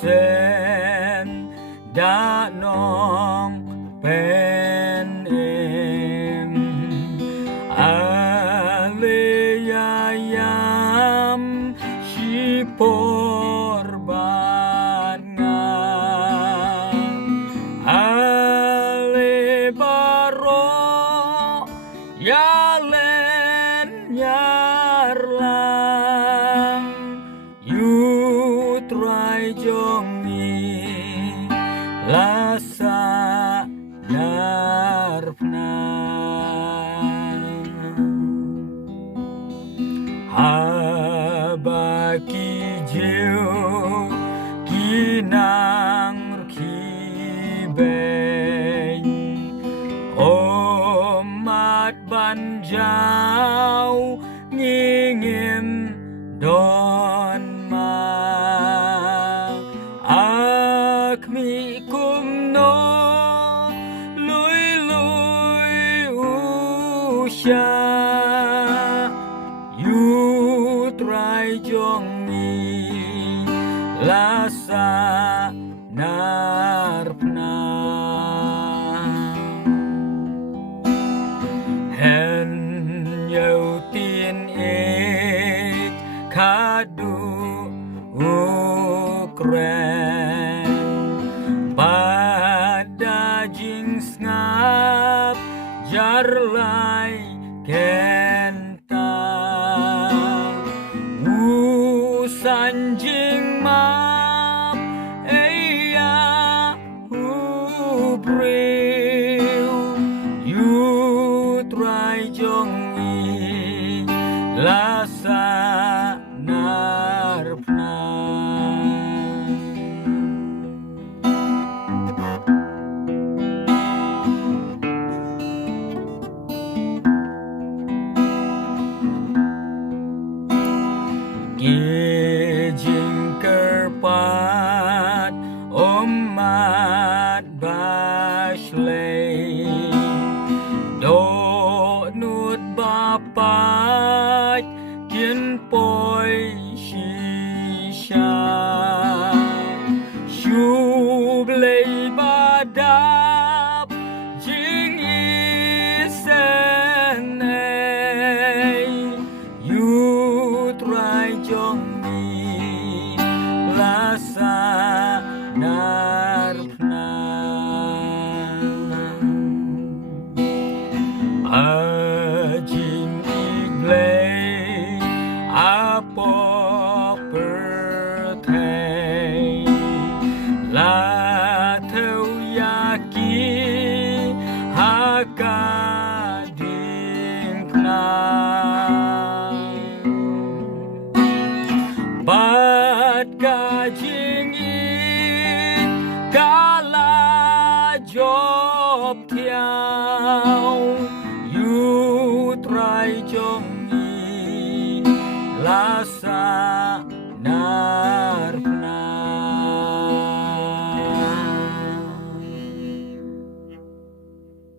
sen đã nong pen em aleyayam si porban nga alebaro yalen yarlang yutray jongi lasa narpna habaki jiu kinang kibay omat banjaw ngingim don ma akmi kumno lui lui usya yutray jongi lasa narpna hen yêu tin ik kadu ukren pada jings ngap jarlai kenta sanjing map eya hubriu yutray jongi lasa narpna Gijing kerpat omat baslay do nut bapat kin poi shisha shublay badap jing isen yutray jongi lasa narpna ajing iglay apo pertay la theu yaki hakading na Bat kajing in kala job tiao yutray jong